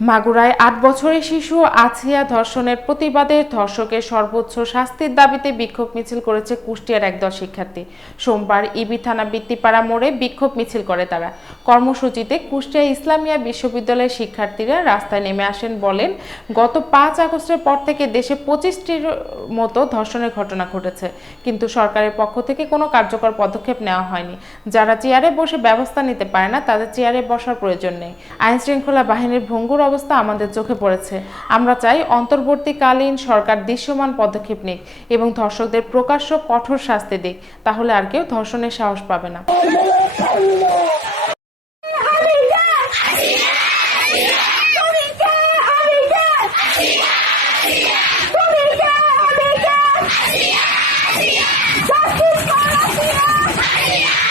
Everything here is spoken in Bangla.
মাগুরায় আট বছরের শিশু আছিয়া ধর্ষণের প্রতিবাদে ধর্ষকের সর্বোচ্চ শাস্তির দাবিতে বিক্ষোভ মিছিল করেছে কুষ্টিয়ার একদল শিক্ষার্থী। সোমবার ইবি থানা বৃত্তিপাড়া মোড়ে বিক্ষোভ মিছিল করে তারা। কর্মসূচিতে কুষ্টিয়া ইসলামিয়া বিশ্ববিদ্যালয়ের শিক্ষার্থীরা রাস্তায় নেমে আসেন বলেন, গত পাঁচ আগস্টের পর থেকে দেশে পঁচিশটির মতো ধর্ষণের ঘটনা ঘটেছে, কিন্তু সরকারের পক্ষ থেকে কোনো কার্যকর পদক্ষেপ নেওয়া হয়নি। যারা চেয়ারে বসে ব্যবস্থা নিতে পারে না, তাদের চেয়ারে বসার প্রয়োজন নেই। আইনশৃঙ্খলা বাহিনীর ভঙ্গুর অবস্থা আমাদের চোখে পড়েছে আমরা চাই অন্তর্বর্তীকালীন সরকার দৃশ্যমান পদক্ষেপ নিক এবং ধর্ষকদের প্রকাশ্য কঠোর শাস্তি দিক তাহলে আর কেউ ধর্ষণের সাহস পাবে না Yeah!